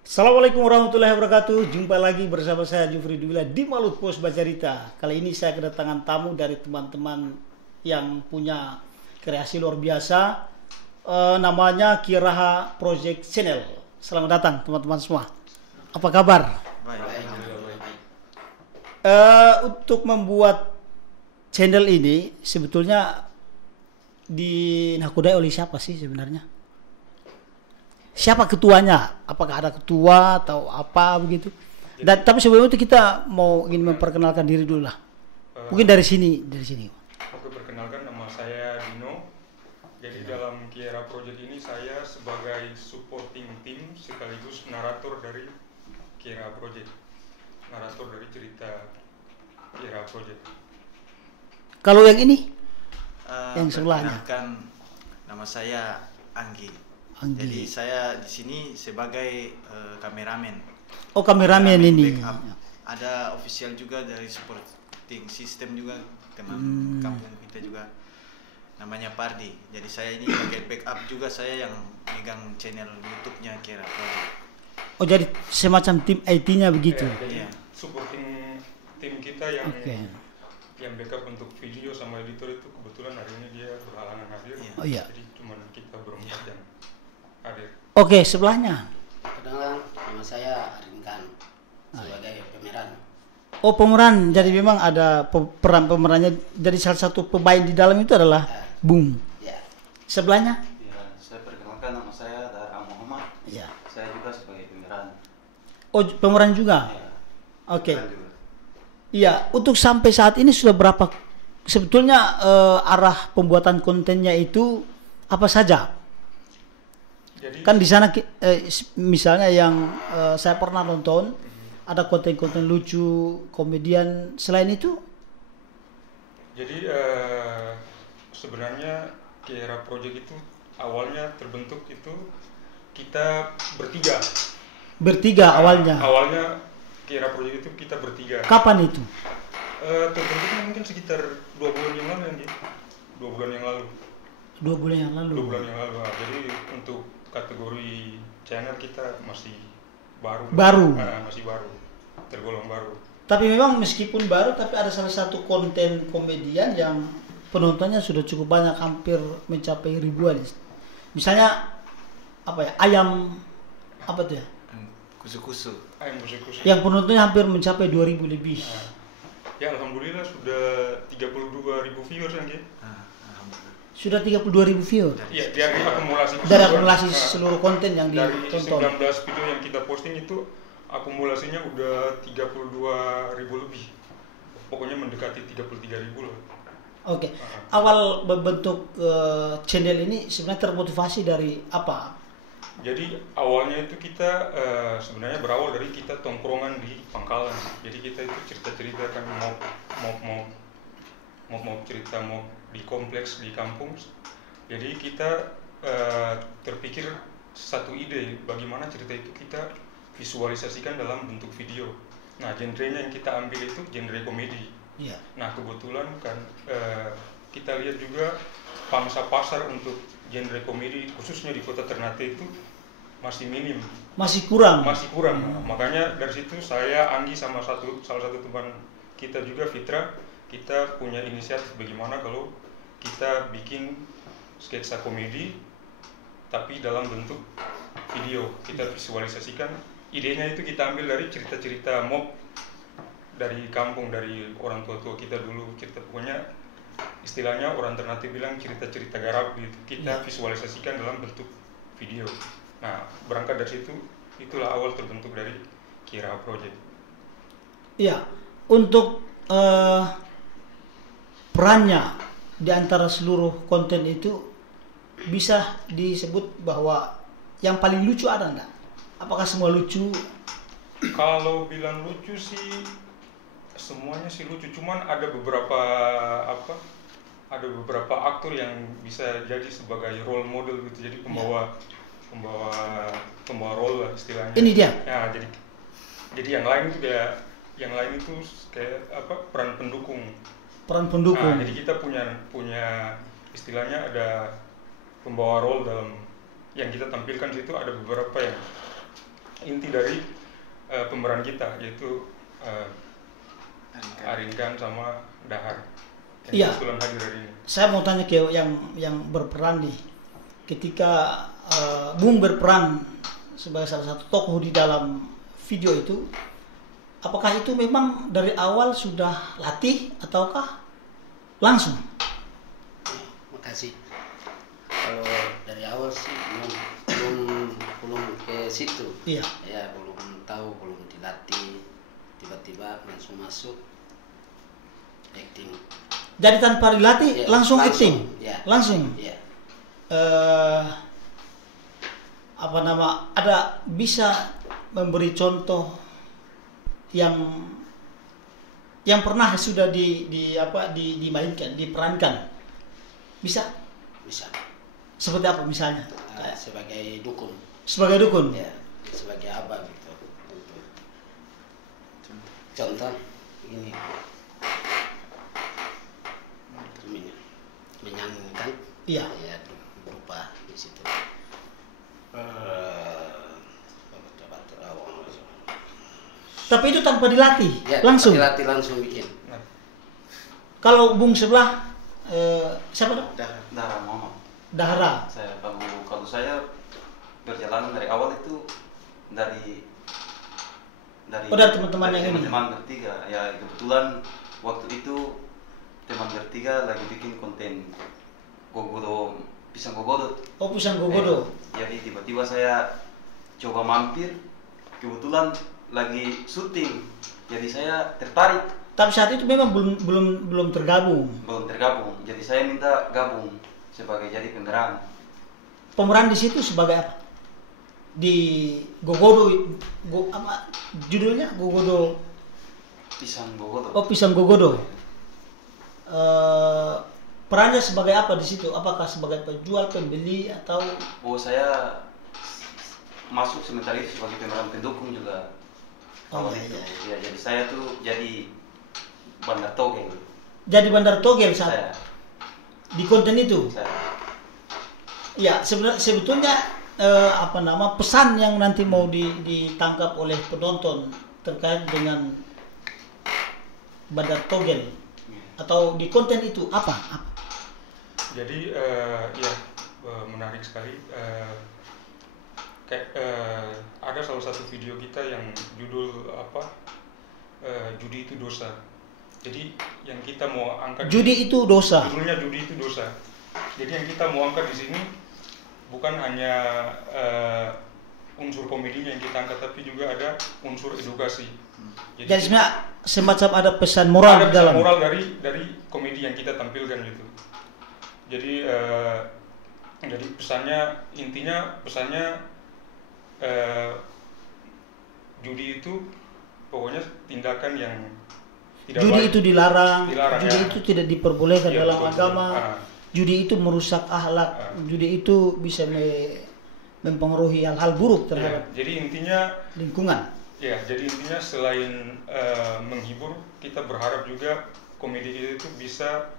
Assalamualaikum warahmatullahi wabarakatuh. Jumpa lagi bersama saya Jufri Dubila di Malut Pos Bacarita. Kali ini saya kedatangan tamu dari teman-teman yang punya kreasi luar biasa. Namanya Kiraha Project Channel. Selamat datang teman-teman semua. Apa kabar? Baik. Untuk membuat channel ini sebetulnya dinakodai oleh siapa sih sebenarnya? Siapa ketuanya? Apakah ada ketua atau apa begitu? Dan tapi sebelum itu kita ingin memperkenalkan diri dulu lah. Mungkin dari sini. Oke, perkenalkan, nama saya Dino. Jadi dalam Kiraha Project ini saya sebagai supporting team sekaligus narator dari Kiraha Project. Narator dari cerita Kiraha Project. Kalau yang ini, yang sebelahnya. Perkenalkan, nama saya Anggi. Jadi saya di sini sebagai kameramen. Oh, kameramen ini. Backup. Ada official juga dari supporting system juga, teman kampung kita juga. Namanya Pardi. Jadi saya ini sebagai backup juga, saya yang megang channel YouTube-nya Kiraha Project. Oh, jadi semacam tim IT-nya begitu. Jadi Iya. supporting tim kita yang Oke. yang backup untuk video sama editor itu kebetulan hari ini dia berhalangan hadir. Iya. Oh iya. Jadi cuma kita berempat yang hadir. Oke, sebelahnya. Perkenalkan, nama saya Arinkan sebagai pemeran. Oh, pemeran. Jadi memang ada peran pemerannya. Jadi salah satu pemain di dalam itu adalah Bung. Ya, Sebelahnya? Ya, saya perkenalkan, nama saya Dara Muhammad. Iya. Saya juga sebagai pemeran. Oh, pemeran juga. Ya, Oke. pemeran juga. Iya, untuk sampai saat ini sudah berapa sebetulnya arah pembuatan kontennya itu apa saja? Jadi Kan di sana misalnya yang saya pernah nonton ada konten-konten lucu, komedian. Selain itu, Jadi sebenarnya Kiraha Project itu awalnya terbentuk itu kita bertiga. bertiga awalnya. Awalnya Kiraha Project itu kita bertiga. Kapan itu? Terbentuknya mungkin sekitar 2 bulan yang lalu ya. 2 bulan yang lalu. 2 bulan yang lalu. 2 bulan yang lalu. Nah, jadi untuk kategori channel kita masih baru. Baru. Masih baru. Tergolong baru. Tapi memang meskipun baru, tapi ada salah satu konten komedian yang penontonnya sudah cukup banyak, hampir mencapai ribuan. Misalnya apa ya, ayam apa tuh ya? Kusu-kusu. Ayam kusu-kusu. Yang penontonnya hampir mencapai 2.000 lebih. Nah, ya alhamdulillah sudah 32.000 viewers kan ya. Alhamdulillah. Sudah 32.000 view. Iya, dari akumulasi Dari keseluruhan. akumulasi Nah, seluruh konten yang dari ditonton. 19 video yang kita posting itu akumulasinya udah 32.000 lebih. Pokoknya mendekati 33.000 lah. Oke. Awal membentuk channel ini sebenarnya termotivasi dari apa? Jadi awalnya itu kita sebenarnya berawal dari kita tongkrongan di pangkalan. Jadi kita itu cerita-cerita kan mau cerita mau di kompleks di kampung. Jadi kita terpikir satu ide bagaimana cerita itu kita visualisasikan dalam bentuk video. Nah, genrenya yang kita ambil itu genre komedi. Iya. Nah, kebetulan kan kita lihat juga pangsa pasar untuk genre komedi khususnya di kota Ternate itu masih minim, Masih kurang. Nah, makanya dari situ saya, Anggi sama salah satu teman kita juga Fitra, kita punya inisiatif bagaimana kalau kita bikin sketsa komedi tapi dalam bentuk video. Kita visualisasikan, idenya itu kita ambil dari cerita-cerita mob dari kampung, dari orang tua-tua kita dulu, cerita pokoknya istilahnya orang Ternate bilang cerita-cerita garap gitu. Kita visualisasikan dalam bentuk video. Nah, berangkat dari situ, itulah awal terbentuk dari Kiraha Project. Iya. Untuk perannya di antara seluruh konten itu bisa disebut bahwa yang paling lucu ada enggak? Apakah semua lucu? Kalau bilang lucu sih semuanya sih lucu, cuman ada beberapa aktor yang bisa jadi sebagai role model gitu, jadi pembawa role lah istilahnya. Ini dia. Ya, jadi yang lain itu kayak peran pendukung. Nah, jadi kita punya istilahnya ada pembawa role dalam yang kita tampilkan situ, ada beberapa yang inti dari pemeran kita, yaitu Arinkan sama Dahar Iya. yang kebetulan hadir hari ini. Saya mau tanya ke yang berperan nih, ketika Bung berperan sebagai salah satu tokoh di dalam video itu, apakah itu memang dari awal sudah latih ataukah langsung? Makasih. Kalau dari awal sih belum ke situ. Iya. Ya belum tahu, belum dilatih. Tiba-tiba langsung masuk acting. Jadi tanpa dilatih Ya, langsung acting, Ya. langsung. Ya. Ada bisa memberi contoh yang pernah sudah dimainkan, diperankan, bisa? Bisa. Seperti apa misalnya? Sebagai dukun. Sebagai dukun. Ya. Sebagai apa gitu. Contoh ini menyanyikan. Iya. Ya lupa di situ. Tapi itu tanpa dilatih, Ya, langsung. dilatih langsung bikin. Kalau Bung sebelah siapa dong? Dahra Muhammad. Dahra. Saya kalau saya perjalanan dari awal itu dari teman-teman yang ini. Teman bertiga. Ya kebetulan waktu itu teman bertiga lagi bikin konten gogodo, pisang gogodo. Oh, pisang gogodo. Jadi tiba-tiba saya coba mampir, kebetulan lagi syuting. Jadi saya tertarik. Tapi saat itu memang belum tergabung. Belum tergabung. Jadi saya minta gabung sebagai jadi pemeran. Pemeran di situ sebagai apa? Di Gogodo, apa judulnya? Gogodo. Pisang gogodo. Oh, pisang gogodo. Perannya sebagai apa di situ? Apakah sebagai penjual, pembeli atau? Oh, saya masuk sementara itu sebagai pemeran pendukung juga. Oh, Itu. iya. Ya, jadi saya tuh jadi bandar togel. Jadi bandar togel saat Saya. di konten itu. Saya. Ya, sebetulnya pesan yang nanti mau ditangkap oleh penonton terkait dengan bandar togel atau di konten itu apa? Jadi menarik sekali. Ada salah satu video kita yang judul judi itu dosa. Jadi yang kita mau angkat Judi itu dosa. judulnya judi itu dosa. Jadi yang kita mau angkat di sini bukan hanya unsur komedinya yang kita angkat, tapi juga ada unsur edukasi. Jadi sebenarnya semacam ada pesan moral ada di dalam. pesan moral dari komedi yang kita tampilkan gitu. Jadi intinya pesannya judi itu pokoknya tindakan yang tidak Judi baik. itu dilarang, judi ya. itu tidak diperbolehkan Iya, dalam betul, agama. betul. Judi itu merusak akhlak. Judi itu bisa mempengaruhi hal-hal buruk Ya, terhadap jadi intinya lingkungan. selain menghibur, kita berharap juga komedi itu bisa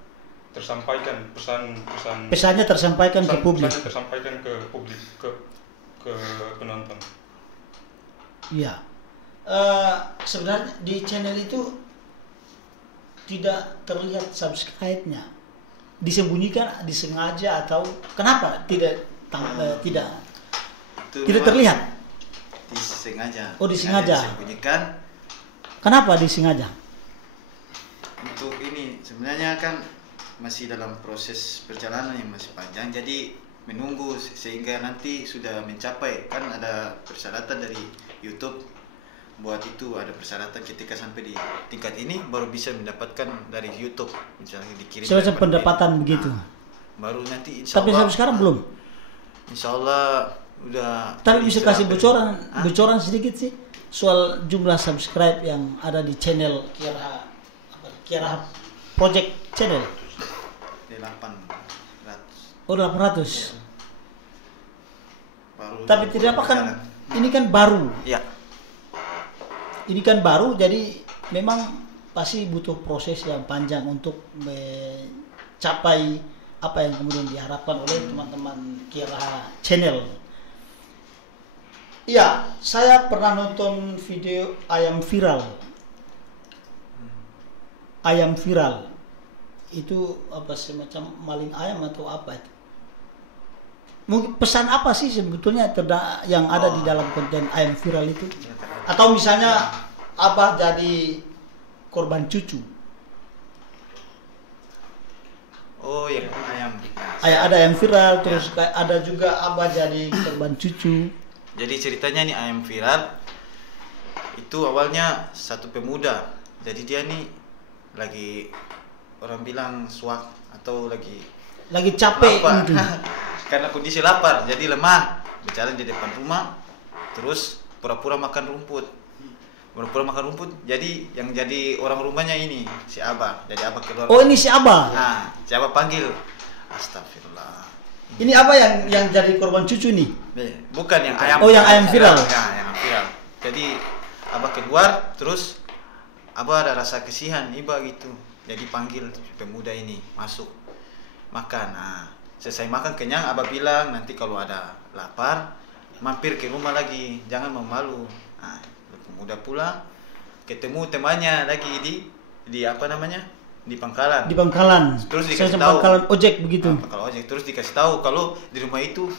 tersampaikan pesan-pesan Pesannya tersampaikan ke publik. pesannya tersampaikan ke publik, ke penonton. Iya. Sebenarnya di channel itu tidak terlihat subscribe-nya. Disembunyikan, disengaja atau kenapa tidak Itu tidak memang terlihat? disengaja. Oh, disengaja. Disembunyikan. Kenapa disengaja? Untuk ini sebenarnya kan masih dalam proses perjalanan yang masih panjang, jadi menunggu sehingga nanti sudah mencapai, kan ada persyaratan dari YouTube buat itu, ada persyaratan ketika sampai di tingkat ini baru bisa mendapatkan dari YouTube, misalnya dikirim Semacam dapat pendapatan pay. begitu. Baru nanti insya Tapi Allah, sampai sekarang belum. insya Allah udah. Tapi bisa kasih Hah? bocoran sedikit sih soal jumlah subscribe yang ada di channel Kira Project Channel. 800. Oh, 800. Ya. Baru Tapi tidak apa kan ini kan baru. Ya. Ini kan baru, jadi memang pasti butuh proses yang panjang untuk mencapai apa yang kemudian diharapkan oleh teman-teman Kira Channel. Iya, saya pernah nonton video ayam viral. Ayam viral itu apa, semacam maling ayam atau apa itu? Mungkin pesan apa sih sebetulnya yang ada di dalam konten ayam viral itu? Atau misalnya Abah jadi korban cucu? Oh ya, ayam. Ada ayam viral, terus ada juga Abah jadi korban cucu. Jadi ceritanya nih ayam viral itu awalnya satu pemuda. Jadi dia nih lagi, orang bilang suak atau lagi capek lapar. gitu. Karena kondisi lapar, jadi lemah. Berjalan di depan rumah, terus pura-pura makan rumput. Jadi yang jadi orang rumahnya ini si Abah. Jadi Abah keluar. Oh, ini si Abah. Nah, si Abah panggil. Astagfirullah. Ini Abah yang jadi korban cucu nih. Bukan yang ayam. Oh, yang ayam viral. Ya, yang viral. Jadi Abah keluar, terus Abah ada rasa kasihan Iba gitu. Jadi panggil pemuda ini masuk makan. Nah, selesai makan kenyang, Abah bilang nanti kalau ada lapar mampir ke rumah lagi, jangan memalu. Nah, pemuda pulang, ketemu temannya lagi di apa namanya, di pangkalan. Di pangkalan. Terus dikasih tahu. Pangkalan ojek begitu. Pangkalan ojek. Terus dikasih tahu kalau di rumah itu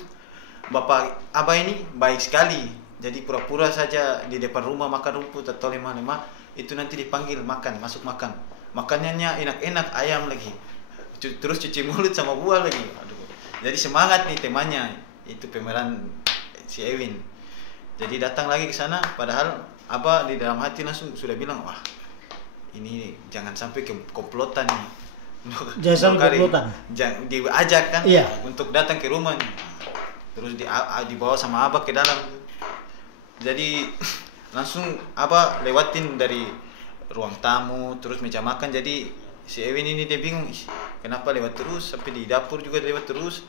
bapak Abah ini baik sekali. Jadi pura-pura saja di depan rumah makan rumput atau lemah-lemah, itu nanti dipanggil makan, masuk makan. Makanannya enak-enak, ayam lagi. Terus cuci mulut sama buah lagi. Aduh. Jadi semangat nih temannya, itu pemeran si Ewin. Jadi datang lagi ke sana, padahal Abah di dalam hati langsung sudah bilang, wah ini jangan sampai komplotan nih. Jangan sampai komplotan. Diajak kan, iya, untuk datang ke rumah nih. Terus dibawa sama Abah ke dalam. Jadi langsung Abah lewatin dari ruang tamu, terus meja makan. Jadi si Ewin ini dia bingung, kenapa lewat terus, sampai di dapur juga lewat terus,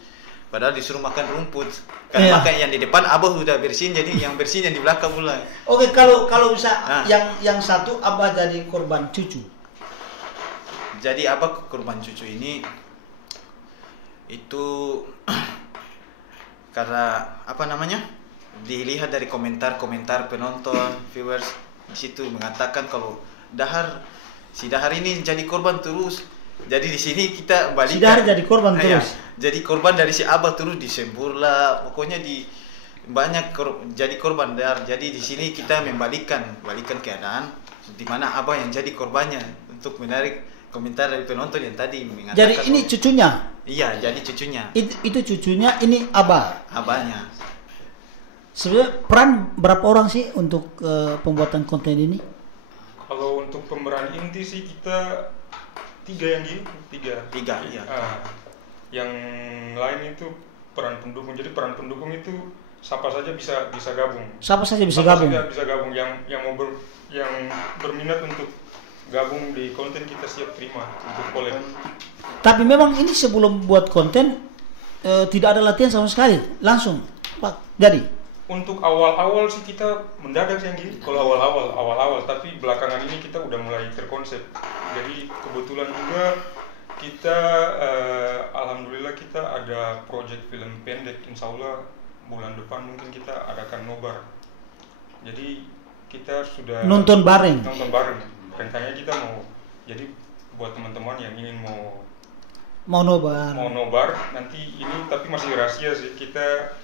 padahal disuruh makan rumput. Karena makan yang di depan Abah udah bersihin, jadi yang bersih yang di belakang pula. Oke, kalau bisa yang satu Abah jadi korban cucu. Jadi Abah korban cucu ini itu karena apa namanya? Dilihat dari komentar-komentar penonton, viewers di situ mengatakan kalau si Dahar ini jadi korban terus. Jadi di sini kita balikan. Si Dahar jadi korban terus. Jadi korban dari si Abah terus disembur lah. Pokoknya banyak jadi korban Dahar. Jadi di sini kita balikan keadaan di mana Abah yang jadi korbannya untuk menarik komentar dari penonton yang tadi mengatakan. Jadi ini cucunya. Iya, jadi cucunya. Itu cucunya, ini Abah. Abahnya. Sebenarnya peran berapa orang sih untuk pembuatan konten ini? Kalau untuk pemeran inti sih kita tiga. Iya. Yang lain itu peran pendukung. Jadi peran pendukung itu siapa saja bisa gabung. Siapa saja bisa gabung. Yang berminat untuk gabung di konten kita siap terima untuk collab. Tapi memang ini sebelum buat konten tidak ada latihan sama sekali, langsung Pak. Jadi untuk awal-awal sih kita mendadak yang gitu. Kalau awal-awal, tapi belakangan ini kita udah mulai terkonsep. Jadi kebetulan juga kita alhamdulillah kita ada project film pendek. Insya Allah bulan depan mungkin kita adakan nobar. Jadi kita sudah nonton bareng. Rencananya kita mau, jadi buat teman-teman yang ingin mau nobar nanti ini, tapi masih rahasia sih. Kita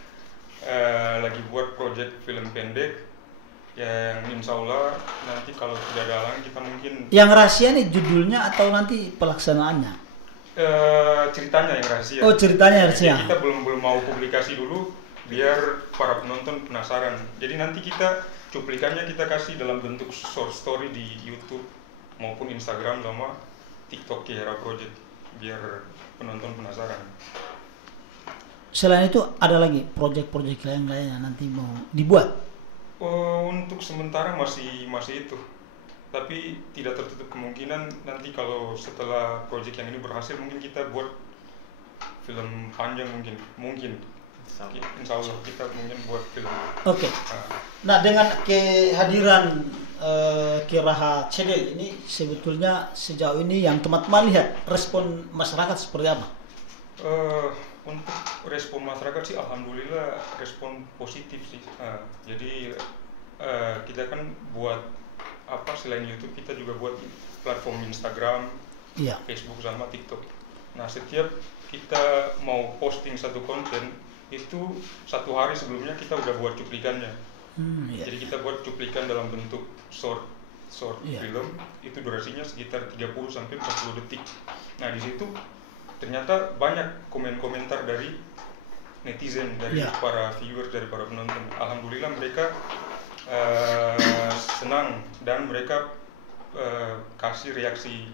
lagi buat project film pendek yang insya Allah nanti kalau tidak ada halangan kita mungkin. Yang rahasia nih judulnya atau nanti pelaksanaannya? Ceritanya yang rahasia. Oh, ceritanya rahasia. Jadi kita belum mau publikasi dulu biar para penonton penasaran. Jadi nanti kita cuplikannya kita kasih dalam bentuk short story di YouTube maupun Instagram sama TikTok Kiara Project biar penonton penasaran. Selain itu ada lagi proyek-proyek lain-lain yang nanti mau dibuat? Untuk sementara masih itu, tapi tidak tertutup kemungkinan nanti kalau setelah proyek yang ini berhasil mungkin kita buat film panjang mungkin. Insya Allah kita mungkin buat film. Oke. Nah, dengan kehadiran Kiraha Channel ini sebetulnya sejauh ini yang teman-teman lihat respon masyarakat seperti apa? untuk respon masyarakat sih alhamdulillah respon positif sih. Jadi kita kan buat apa selain YouTube kita juga buat platform Instagram, Iya. Facebook sama TikTok. Nah setiap kita mau posting satu konten itu 1 hari sebelumnya kita udah buat cuplikannya. Iya. Jadi kita buat cuplikan dalam bentuk short Iya. film, itu durasinya sekitar 30 sampai 40 detik. Nah di situ ternyata banyak komen-komentar dari netizen, dari Iya. para viewers, dari para penonton. Alhamdulillah mereka senang dan mereka kasih reaksi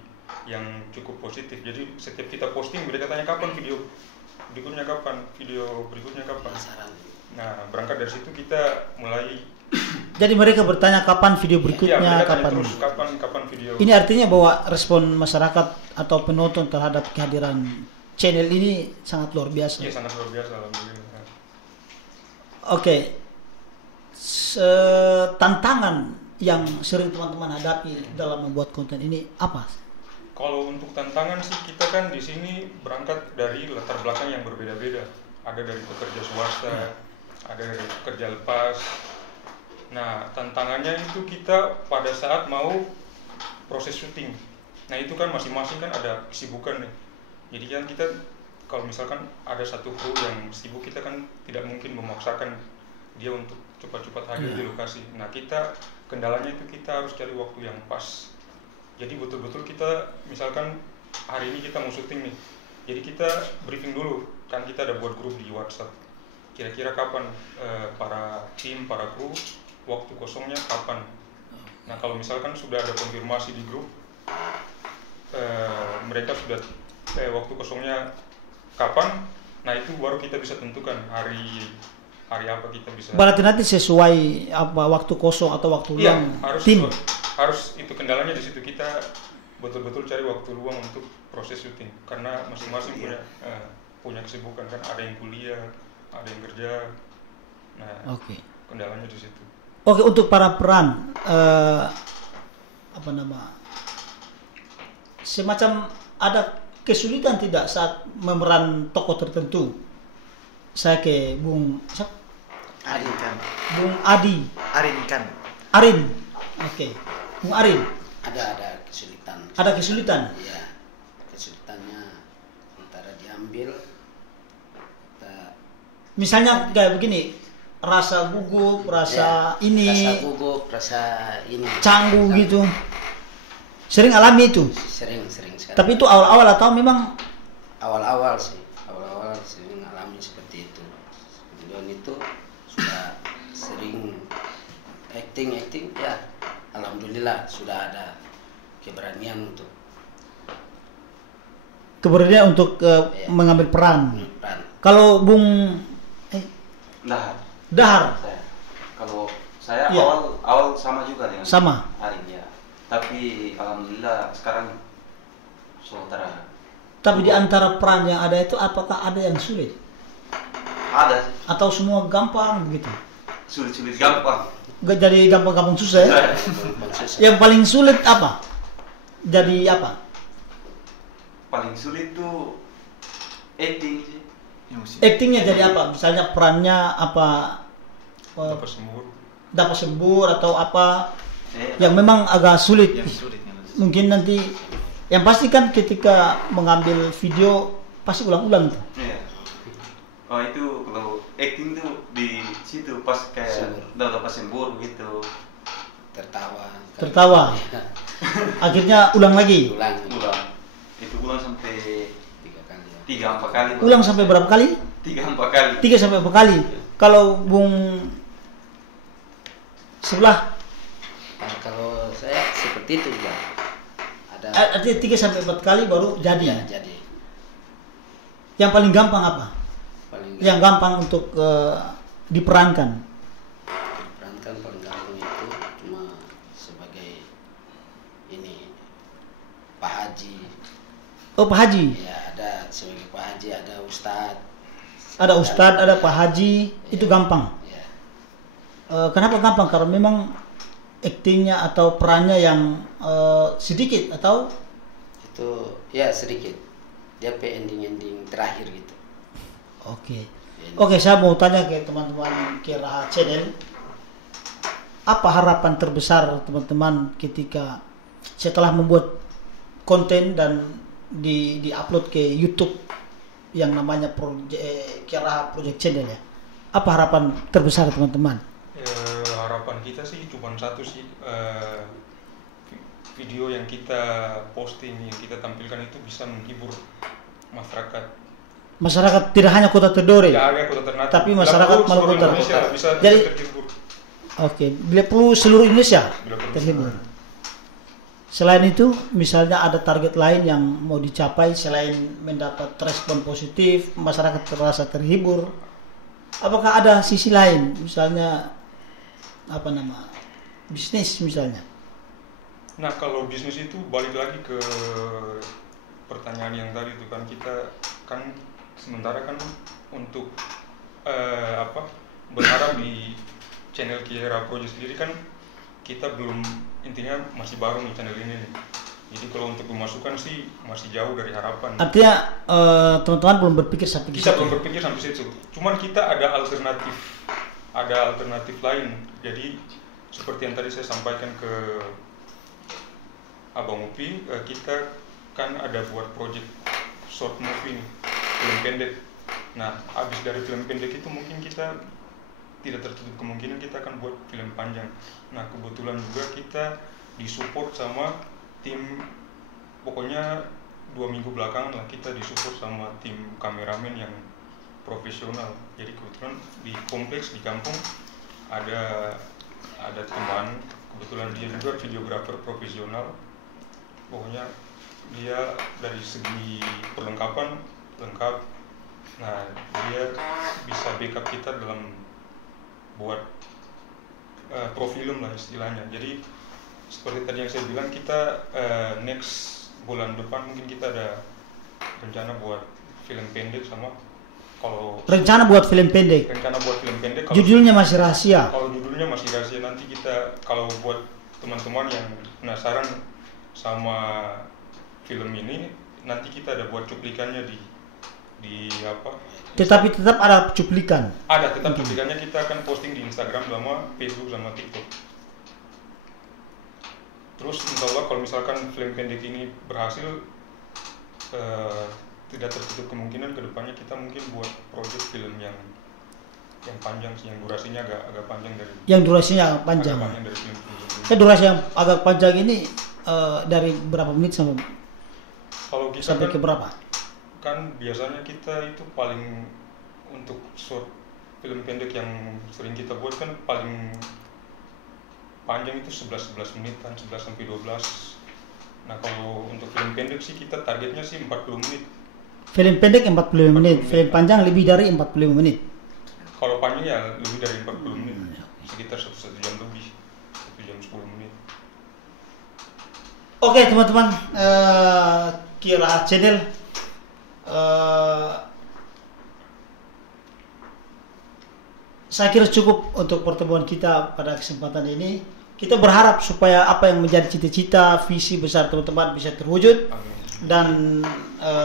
yang cukup positif. Jadi setiap kita posting mereka tanya kapan video berikutnya kapan. Penasaran. Nah berangkat dari situ kita mulai. Jadi mereka bertanya kapan video Iya, berikutnya, mereka tanya kapan. terus kapan video. Ini artinya bahwa respon masyarakat atau penonton terhadap kehadiran channel ini sangat luar biasa. Iya sangat luar biasa alhamdulillah. Oke. Tantangan yang sering teman-teman hadapi dalam membuat konten ini apa? Kalau untuk tantangan sih kita kan di sini berangkat dari latar belakang yang berbeda-beda. Ada dari pekerja swasta, ada dari pekerja lepas. Nah, tantangannya itu kita pada saat mau proses syuting. Nah, itu kan masing-masing kan ada kesibukan nih. Jadi kan kita kalau misalkan ada satu kru yang sibuk, kita kan tidak mungkin memaksakan dia untuk cepat-cepat hadir di lokasi. Nah, kita kendalanya itu kita harus cari waktu yang pas. Jadi betul-betul kita misalkan hari ini kita mau syuting nih. Jadi kita briefing dulu, kan kita ada buat grup di WhatsApp. Kira-kira kapan para tim, para kru waktu kosongnya kapan. Nah, kalau misalkan sudah ada konfirmasi di grup mereka sudah waktu kosongnya kapan, nah itu baru kita bisa tentukan hari apa kita bisa. Berarti nanti sesuai apa waktu kosong atau waktu Iya, luang harus tim. harus itu kendalanya di situ, kita betul-betul cari waktu luang untuk proses syuting karena masing-masing punya kesibukan kan, ada yang kuliah, ada yang kerja. Nah, Oke. kendalanya di situ. Oke, untuk para peran semacam ada kesulitan tidak saat memeran tokoh tertentu? Saya ke Bung Arin kan. Bung Adi Arin kan. Arin. Oke. Bung Arin, Ada kesulitan. ada kesulitan. Iya, kesulitannya antara diambil Misalnya kayak begini, rasa gugup, rasa ya, ini rasa gugup, rasa ini canggung gitu. Sering alami itu. sering sekali. Tapi itu awal-awal atau memang awal-awal sering alami seperti itu. Dan itu sudah sering acting ya, alhamdulillah sudah ada keberanian untuk mengambil peran. Kalau Bung Dahar Kalau saya Iya. awal sama juga dengan sama. Arin ya. Tapi alhamdulillah sekarang saudara. Tapi di antara peran yang ada itu apakah ada yang sulit Ada atau semua gampang begitu? sulit-sulit gampang. Gak jadi gampang-gampang susah ya? Yang paling sulit apa? Jadi apa? Paling sulit tuh acting sih. Actingnya jadi apa? Misalnya perannya apa? Dapat sembur atau apa? Yang memang agak sulit. Yang sulit yang Mungkin nanti yang pasti kan ketika mengambil video pasti ulang-ulang tuh. Iya. Oh itu kalau acting tuh di situ pas kayak udah pas sembur gitu. tertawa. Akhirnya ulang lagi. Ulang. Itu ulang sampai 3 kali. 3-4 kali. Ulang sampai berapa kali? 3-4 kali. 3 sampai 4 kali. Kalau Bung sebelah Nah, kalau saya seperti itu juga. Ada artinya 3 sampai 4 kali baru jadi. ya, jadi Yang paling gampang apa? Yang gampang untuk diperankan. perankan paling gampang itu cuma sebagai ini Pak Haji. Oh, Pak Haji. Ya, ada sebagai Pak Haji, ada Ustadz. Ada Ustadz, ada Pak Haji, itu gampang. Ya, Kenapa gampang? Karena memang aktingnya atau perannya yang sedikit atau itu ya sedikit. Dia ending terakhir gitu. Oke, saya mau tanya ke teman-teman Kiraha Channel, apa harapan terbesar teman-teman ketika setelah membuat konten dan di-upload ke YouTube yang namanya Kiraha Project Channel ya? Apa harapan terbesar teman-teman? Harapan kita sih cuma satu sih, video yang kita posting, yang kita tampilkan itu bisa menghibur masyarakat. Masyarakat tidak hanya Kota Tidore, Tidak hanya Kota Ternate, tapi masyarakat Maluku Utara. Indonesia bisa Jadi, terhibur. Oke, bila perlu seluruh Indonesia Bila perlu terhibur. Selain itu, misalnya ada target lain yang mau dicapai selain mendapat respon positif, masyarakat terasa terhibur. Apakah ada sisi lain, misalnya bisnis misalnya? Nah, kalau bisnis itu balik lagi ke pertanyaan yang tadi itu kan, kita kan sementara kan untuk berharap di channel Kiraha Project sendiri kan kita belum, intinya masih baru nih channel ini nih. Jadi kalau untuk pemasukan sih masih jauh dari harapan. Artinya teman-teman belum berpikir sampai ke situ. Kita belum berpikir sampai situ. Cuman kita ada alternatif lain. Jadi seperti yang tadi saya sampaikan ke Abang Upi, kita kan ada buat project short movie, film pendek. Nah, habis dari film pendek itu mungkin kita tidak tertutup kemungkinan kita akan buat film panjang. Nah, kebetulan juga kita disupport sama tim, pokoknya 2 minggu belakangan lah kita disupport sama tim kameramen yang profesional. Jadi kebetulan di kompleks di kampung ada teman, kebetulan dia juga videografer profesional. Pokoknya dia dari segi perlengkapan lengkap. Nah, dia bisa backup kita dalam buat profilum lah istilahnya. Jadi seperti tadi yang saya bilang, kita next bulan depan mungkin kita ada rencana buat film pendek sama rencana buat film pendek. Judulnya masih rahasia. Kalau judulnya masih rahasia, nanti kita kalau buat teman-teman yang penasaran sama film ini, nanti kita ada buat cuplikannya di apa? Tetapi tetap ada cuplikan. Ada, tetap cuplikannya kita akan posting di Instagram sama Facebook sama TikTok. Terus insya Allah kalau misalkan film pendek ini berhasil, tidak tertutup kemungkinan kedepannya kita mungkin buat project film yang panjang sih, yang durasinya agak panjang dari. Yang durasinya agak panjang. Agak panjang dari film. Durasi yang agak panjang ini dari berapa menit sampai ke berapa? Kan biasanya kita itu paling untuk short film pendek yang sering kita buat kan paling panjang itu 11 menitan, 11 sampai 12. Nah, kalau untuk film pendek sih kita targetnya sih 40 menit. Film pendek 40 menit, film panjang lebih dari 45 menit. Kalau panjang ya lebih dari 40 menit, sekitar 1 jam lebih, 1 jam 10 menit. Oke teman-teman, Kiraha Channel saya kira cukup untuk pertemuan kita pada kesempatan ini. Kita berharap supaya apa yang menjadi cita-cita, visi besar teman-teman bisa terwujud. Amin. Dan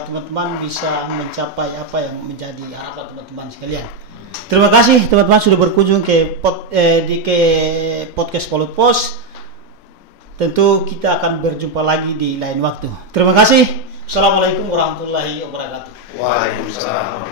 teman-teman bisa mencapai apa yang menjadi harapan teman-teman sekalian. Terima kasih teman-teman sudah berkunjung ke podcast Polut Pos. Tentu kita akan berjumpa lagi di lain waktu. Terima kasih. Assalamualaikum warahmatullahi wabarakatuh. Waalaikumsalam.